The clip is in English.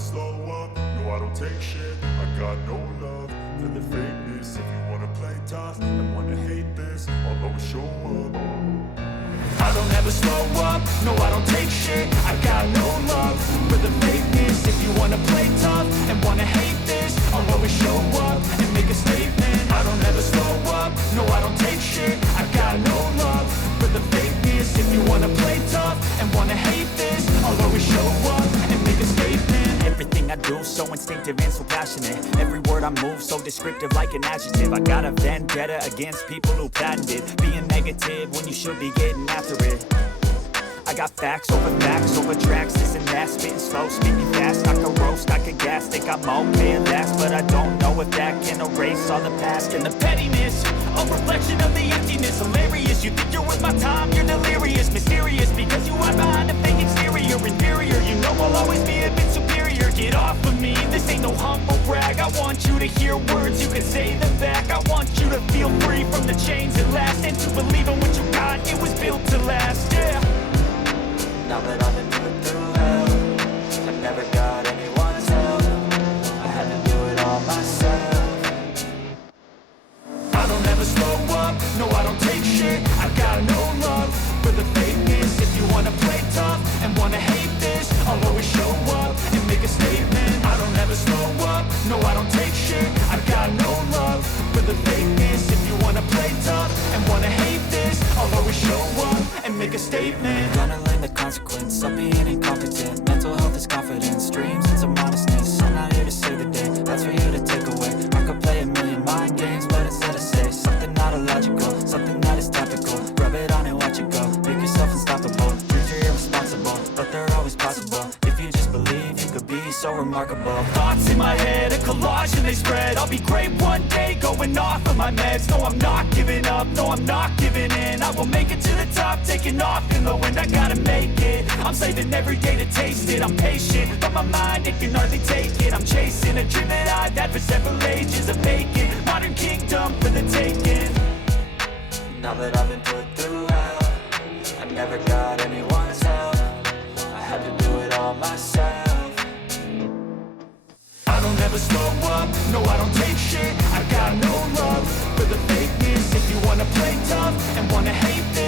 slow up, no I don't take shit. I got no love for the fakeness. If you wanna play tough and wanna hate this, I'll always show up. I don't ever slow up, no I don't take shit. I got no love for the fakeness. If you wanna play tough and wanna hate this, I'll always show up and make a statement. I don't ever slow up, no I don't take shit. I got no love for the fakeness. If you wanna play tough and wanna hate this, I'll always show up and make a statement. Everything I do so instinctive and so passionate. Every word I move so descriptive like an adjective. I got a vendetta against people who patented being negative when you should be getting after it. I got facts over tracks, this and that. Spitting slow, speaking fast, I could roast, I could gas. Think I'm okay at last, but I don't know if that can erase all the past. And the pettiness, a reflection of the emptiness. Hilarious, you think you're worth my time, you're delirious. Mysterious, because you hide behind a fake exterior. Inferior, you know I'll always be a bit superior. Get off of me, this ain't no humble brag. I want you to hear words, you can say them back. I want you to feel free from the chains at last, and to believe in what you got, it was built to last, yeah. Now that I've been put through hell, I never got anyone's help. I had to do it all myself. I don't ever slow up, no I don't take shit. I got no love for the fakeness. If you wanna play tough and wanna hate this, I'll always show up and make a statement. I don't ever slow up, no I don't take shit. I got no love for the fakeness. If you wanna play tough and wanna hate this, I'll always show up and make a statement. Gonna learn the consequence of being incompetent. Mental health is confidence, dreams and some honestness. I'm not here to save the day, that's for you to take away. I could play a million mind games, but instead I say something not illogical, something that is topical. Rub it on and watch it go, make yourself unstoppable. Dreams are irresponsible, but they're always possible. If you just believe, you could be so remarkable. Thoughts in my head, a collage and they spread. I'll be great one day, going off of my meds. No, I'm not giving up, no, I'm not giving in. I will make it to the top, taking off in the wind. I gotta make it, I'm saving every day to taste it. I'm patient, but my mind, it can hardly take it. I'm chasing a dream that I've had for several ages. A vacant, modern kingdom for the taking. Now that I've been put through hell, I never got anyone's help. I had to do it all myself. I don't ever slow up, no I don't take shit. I got no love for the fakeness. If you wanna play tough and wanna hate this,